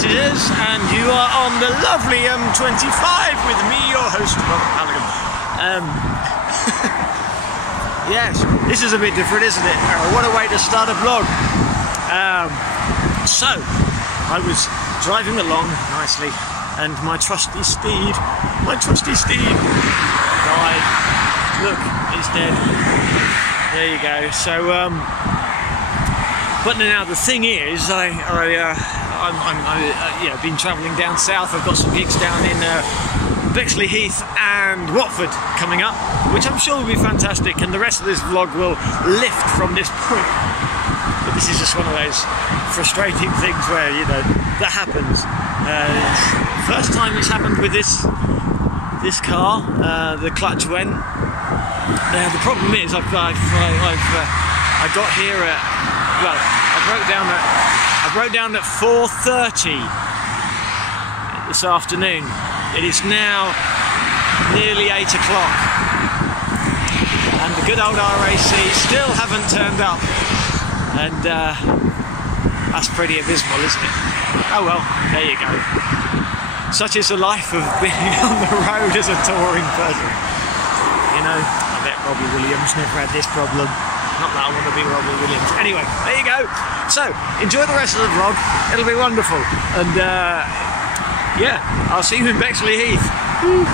Yes, it is, and you are on the lovely M25 with me, your host, Robert Halligan. Yes, this is a bit different, isn't it? What a way to start a vlog. So, I was driving along nicely, and my trusty steed died. Look, he's dead. There you go. So, but now the thing is, I've been travelling down south. I've got some gigs down in Bexley Heath and Watford coming up, which I'm sure will be fantastic, and the rest of this vlog will lift from this point. But this is just one of those frustrating things where, you know, that happens. First time it's happened with this car, the clutch went. Now the problem is I got here at, well, I broke down at 4:30 this afternoon. It is now nearly 8 o'clock, and the good old RAC still haven't turned up, and that's pretty abysmal, isn't it? Oh well, there you go. Such is the life of being on the road as a touring person. You know, I bet Robbie Williams never had this problem. Not that I want to be Robbie Williams. Anyway, there you go. So, enjoy the rest of the vlog. It'll be wonderful. And yeah, I'll see you in Bexley Heath. Woo.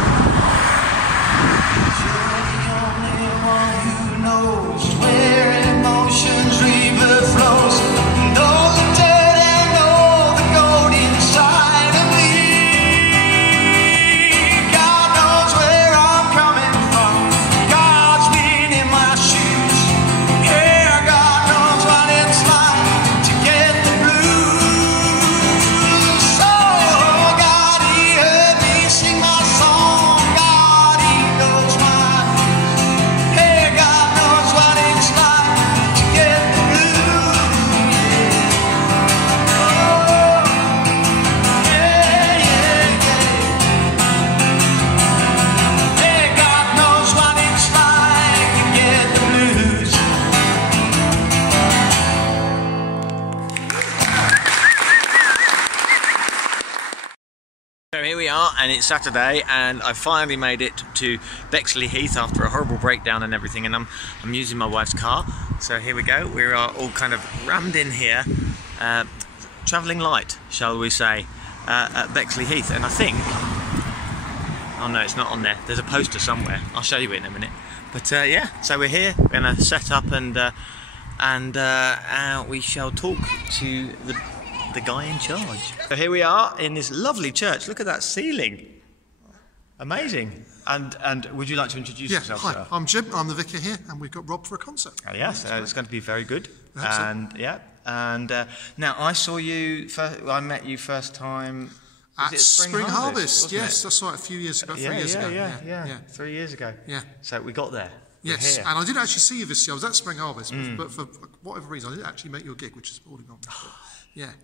So here we are, and it's Saturday, and I finally made it to Bexley Heath after a horrible breakdown and everything, and I'm using my wife's car. So here we go, we are all kind of rammed in here, travelling light, shall we say, at Bexley Heath. And I think, oh no, it's not on there, there's a poster somewhere, I'll show you it in a minute. But yeah, so we're here, we're going to set up, and we shall talk to the guy in charge. So here we are in this lovely church. Look at that ceiling. Amazing. And would you like to introduce yourself, hi, sir? I'm Jim, I'm the vicar here, and we've got Rob for a concert. Oh, yes, it's going to be very good. And yeah, and now I saw you, I met you first time at Spring Harvest, yes, it? that's right, a few years ago, 3 years ago. Yeah, 3 years ago. Yeah. So we got there. Yes, and I didn't actually see you this year. I was at Spring Harvest, but for whatever reason, I didn't actually make your gig, which is holding on. Yeah.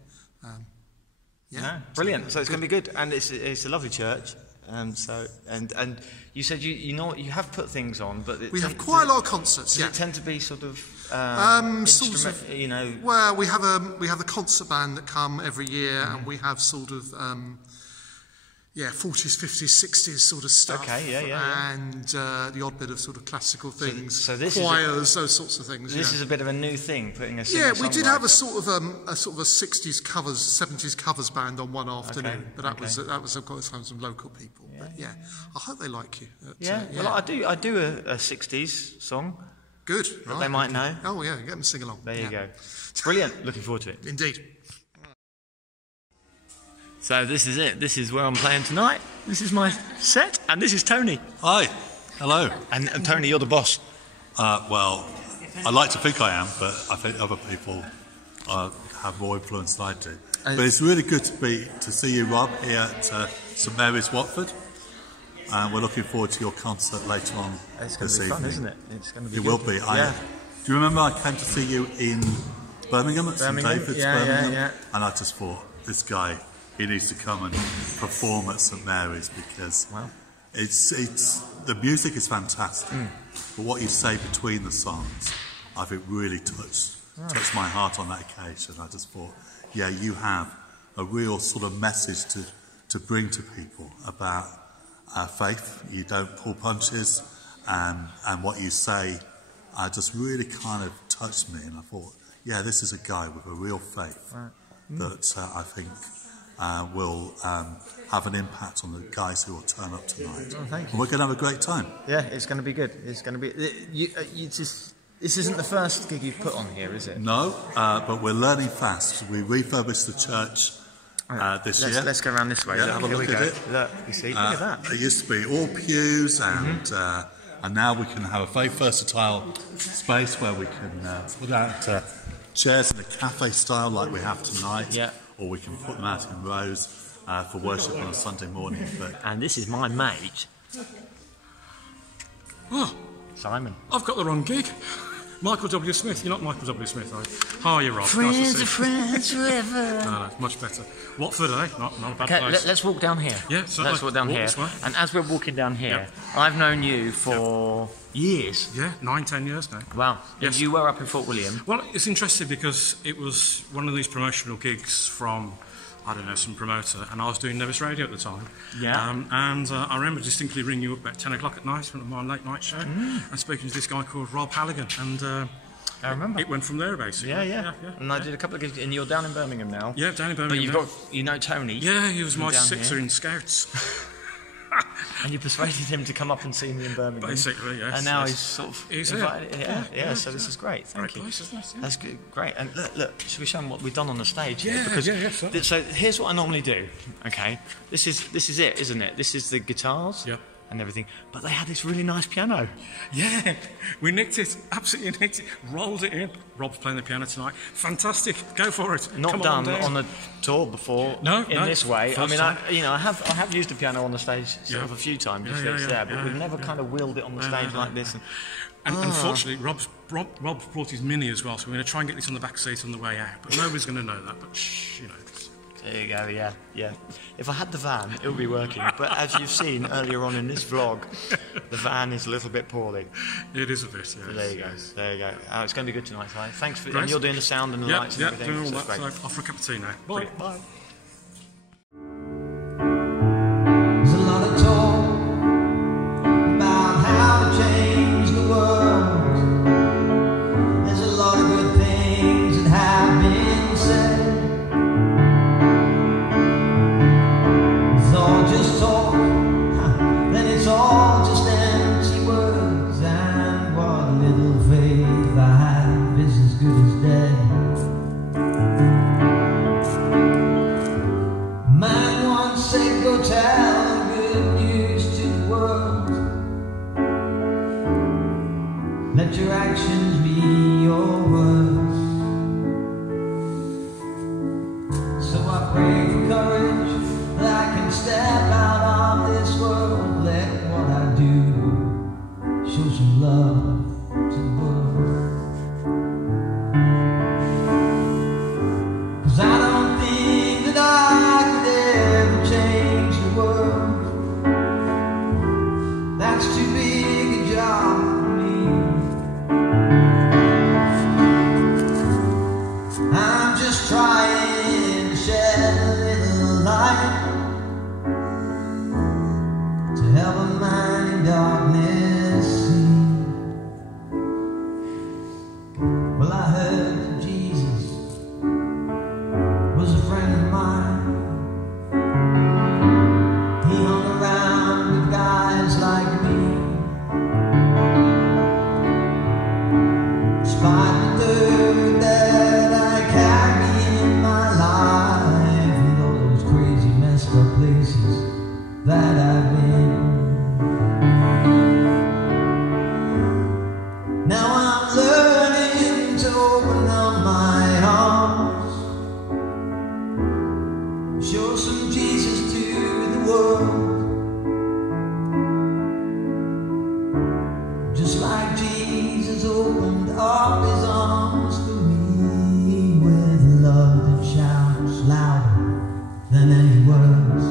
Yeah, brilliant. So it's going to be good, and it's a lovely church. So and you said you know you have put things on, but we have quite a lot of concerts. Does it tend to be sort of sort of, you know? Well, we have the concert band that come every year, and we have sort of 40s, 50s, 60s sort of stuff. Okay, yeah. And the odd bit of sort of classical things, so this choirs, those sorts of things. This is a bit of a new thing, putting a we did have a sort of a 60s covers, 70s covers band on one afternoon, but that was of course some local people. But yeah, I hope they like you. Well, I do a 60s song. Good. That they might know. Oh yeah, get them to sing along. There you go. Brilliant. Looking forward to it. Indeed. So this is it. This is where I'm playing tonight. This is my set, and this is Tony. Hi. Hello. And Tony, you're the boss. Well, I like to think I am, but I think other people have more influence than I do. But it's really good to see you, Rob, here at St Mary's, Watford. And we're looking forward to your concert later on this evening. It's going to be fun, isn't it? It's going to be. It will be. Yeah. Do you remember I came to see you in Birmingham at St David's, Birmingham? Yeah. And I just thought, this guy, he needs to come and perform at St Mary's, because it's the music is fantastic, but what you say between the songs, I think really touched my heart on that occasion. I just thought, yeah, you have a real sort of message to bring to people about faith. You don't pull punches, and what you say just really kind of touched me, and I thought, yeah, this is a guy with a real faith that I think will have an impact on the guys who will turn up tonight. Oh, thank you. And we're going to have a great time. Yeah, it's going to be good. It's going to be. This isn't the first gig you've put on here, is it? No, but we're learning fast. We refurbished the church this year. Let's go around this way. Yeah, Look, have a here look we at go. it. Look, you see, look at that. It used to be all pews, and now we can have a very versatile space where we can put out chairs in a cafe style like we have tonight, or we can put them out in rows for worship on a Sunday morning. And this is my mate, Simon. I've got the wrong gig. Michael W. Smith. You're not Michael W. Smith, are you? How are you, Rob? Friends nice to see are friends forever. No, much better. Watford, eh? Not a bad place. Let's walk down here. Yeah, certainly. Let's walk down here. This way. And as we're walking down here, I've known you for years. Yeah, 9-10 years now. Wow. Yes. You were up in Fort William. Well, it's interesting because it was one of these promotional gigs from, I don't know, some promoter, and I was doing Nevis Radio at the time. Yeah. And I remember distinctly ringing you up at 10 o'clock at night on my late night show and speaking to this guy called Rob Halligan. And I remember. it went from there, basically. Yeah. And I did a couple of gigs, and you're down in Birmingham now. Yeah, down in Birmingham. But you've got, you know Tony. Yeah, he was my down sixer here. in Scouts. And you persuaded him to come up and see me in Birmingham. Basically, yes. And now yes. he's sort of He's invited. here. Yeah, so this is great. Thank you. Great place, isn't it? Yeah. That's good, great. And look, should we show them what we've done on the stage? Yeah, here? Because certainly. so here's what I normally do. Okay, this is it, isn't it? This is the guitars. Yep. And everything, but they had this really nice piano. Yeah, we nicked it, absolutely nicked it, rolled it in. Rob's playing the piano tonight. Fantastic, go for it. Not Come done on a tour before. No, in this way. I first mean, time. I have used a piano on the stage sort of a few times just so it's there, but we've never kind of wheeled it on the stage like this. And unfortunately, Rob brought his Mini as well, so we're going to try and get this on the back seat on the way out. But nobody's going to know that. But shh, you know. There you go, yeah. If I had the van, it would be working. But as you've seen earlier on in this vlog, the van is a little bit poorly. It is a bit, yeah. There you go. Oh, it's going to be good tonight, Si. Thanks for... Great. And you're doing the sound and the lights and everything. Doing all so that. it's great. So off for a cup of tea now. Bye. Brilliant. Bye. There's a lot of talk about how to change the world. There's a lot of good things that have been said. It's all just talk, then it's all just empty words. And what little faith I have is as good as dead. Man once said, go tell the good news to the world. Let your actions be your words. So I pray for courage that I can step out of this world. Let what I do show some love to the world. 'Cause I don't think that I could ever change the world. That's too big a job for me. I'm just trying to shed a little light to help a man in darkness see. Well, I heard that Jesus was a friend of mine. He hung around with guys like me. Despite the dirt that I carry in my life, and all those crazy messed up places that I've been. Now I'm learning to open up my arms, show some Jesus to the world. Just like Jesus opened up his arms for me, with love that shouts louder than any words.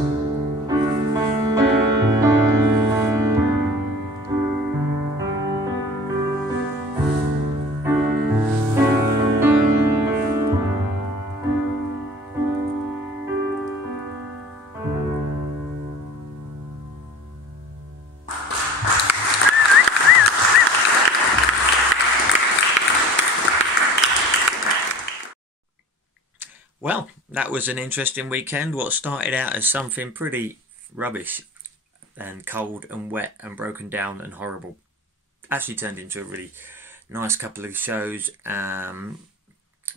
that was an interesting weekend. What started out as something pretty rubbish and cold and wet and broken down and horrible actually turned into a really nice couple of shows.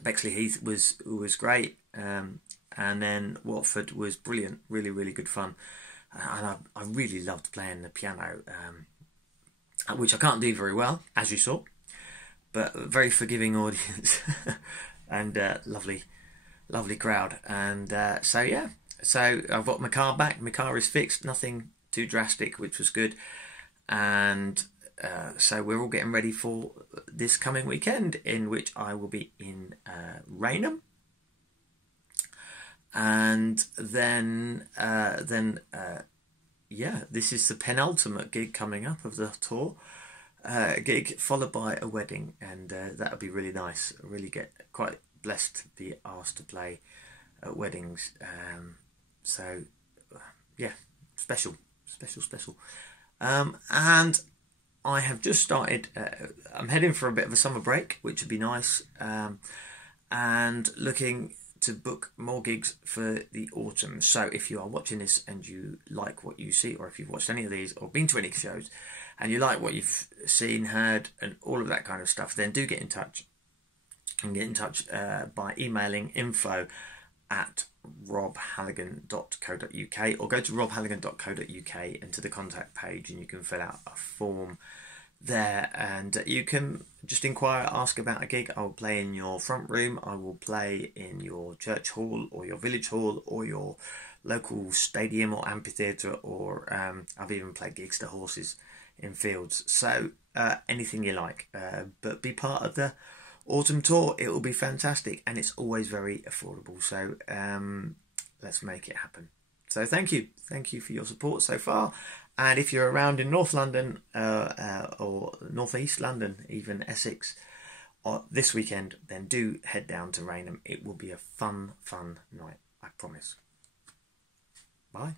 Bexley Heath was great, and then Watford was brilliant, really good fun, and I really loved playing the piano, which I can't do very well, as you saw, but a very forgiving audience and lovely crowd, and so I've got my car back. My car is fixed, nothing too drastic, which was good, and so we're all getting ready for this coming weekend, in which I will be in Rainham, and then this is the penultimate gig coming up of the tour. Gig followed by a wedding, and that'll be really nice. I really get quite blessed to be asked to play at weddings. So special. And I have just started, I'm heading for a bit of a summer break, which would be nice, and looking to book more gigs for the autumn. So if you are watching this and you like what you see, or if you've watched any of these or been to any shows and you like what you've seen, heard, and all of that kind of stuff, then do get in touch. And get in touch by emailing info@robhalligan.co.uk, or go to robhalligan.co.uk and to the contact page, and you can fill out a form there, and you can just inquire, ask about a gig. I will play in your front room, I will play in your church hall or your village hall or your local stadium or amphitheatre, or I've even played gigs to horses in fields. So anything you like, but be part of the autumn tour. It will be fantastic, and it's always very affordable, so let's make it happen. So thank you for your support so far, and if you're around in North London or North East London, even Essex, this weekend, then do head down to Rainham. It will be a fun night, I promise. Bye.